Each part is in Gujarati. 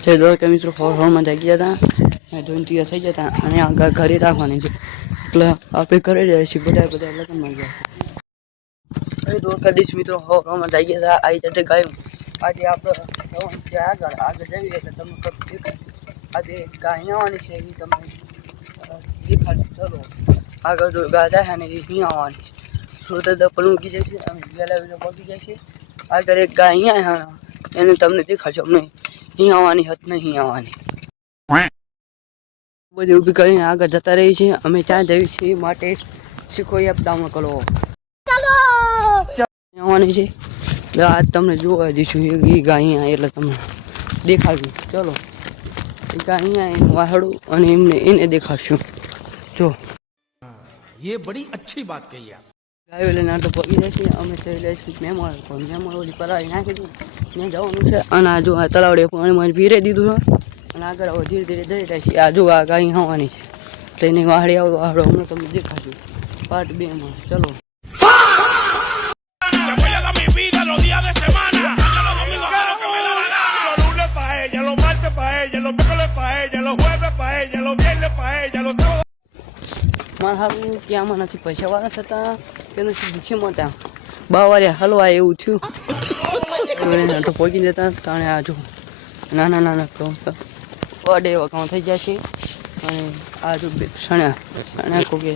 જય દ્વારકા મિત્રો ફોરમાં જાગી જતા ધોઈને તૈયાર થઈ જતા અને આગળ ઘરે રાખવાની છે એટલે આપણે ઘરે જાય છીએ બધા લગ્નમાં ગયા છે દ્વારકાધીશ મિત્રો ફોરમાં જાગી જતા આવી જતે ગાયું આજે આપણે આગળ જઈએ એટલે તમને આજે ગાય આવવાની છે એ તમને દેખાડું ચલો આગળ જો ગાય જાય ને એ અહીં આવવાની સુરત પણ ઉગી જાય છે અમે વહેલા પહોંચી જાય છે આગળ એક ગાય અહીંયા એને તમને દેખાડશો અમને અહીં આવવાની હત નહીં આવવાની બધી ઊભી કરીને આગળ જતા રહી છે અમે ત્યાં જઈએ છીએ માટે શીખો એપ ડાઉનલોડ કરો આવવાની છે એટલે આજ તમને જોવા દઈશું એ ગાય અહીંયા એટલે તમને દેખાડ્યું ચલો એ ગાય અહીંયા એનું વાહડું અને એને દેખાડશું જો ये बड़ी अच्छी बात कही आप ગાયો લઈને તો પગી જાય છે અમે થઈ જાય છે મહેમાન પણ મહેમાન ઓલી પલાળી નાખી દીધું ત્યાં જવાનું છે અને આ જો આ તલાવડે પાણીમાં પીરે દીધું છે અને આગળ હવે ધીરે ધીરે જઈ રહ્યા છે આ જો આ ગાય આવવાની છે એટલે એની વાહડી આવો વાહડો હમણાં તમને દેખાશું પાર્ટ 2 માં ચલો મારા હારું ત્યાં આમાં નથી પૈસાવાળા થતા કે નથી દુઃખી મળતા બાવારે હલવા એવું થયું તો પહોંચી જતા તાણે આ જો નાના નાના અડે એવા કામ થઈ જાય છે અને આ જો સણ્યા કોકે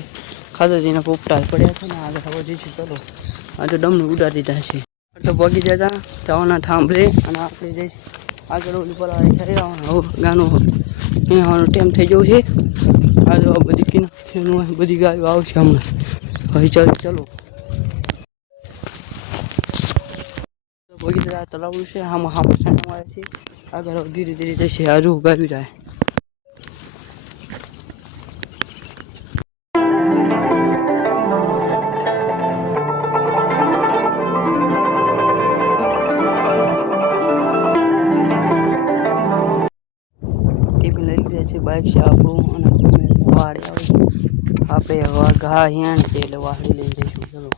ખાધા પોપટા પડ્યા છે ને આગળ ખબર જઈશું ચલો આ તો ડમનું ઉડાડી દીધા છે તો પહોંચી જતા જવાના થાંભલે અને આપણે જઈશું આગળ ઓલી પલાળી થઈ આવવાનું ગાનું આવવાનો ટાઈમ થઈ જવું છે આ જો બધી કિનારું બધી ગાયો આવશે હમણાં હવે ચલો પહોંચી જતા તલાવડું છે આમાં આવે છે આગળ ધીરે ધીરે જશે આજુ ગાયું જાય બાઇક છે આપણું અને વાડે આવે આપણે ઘા અહીંયા છે એટલે વાહડી લઈને જઈશું ચલો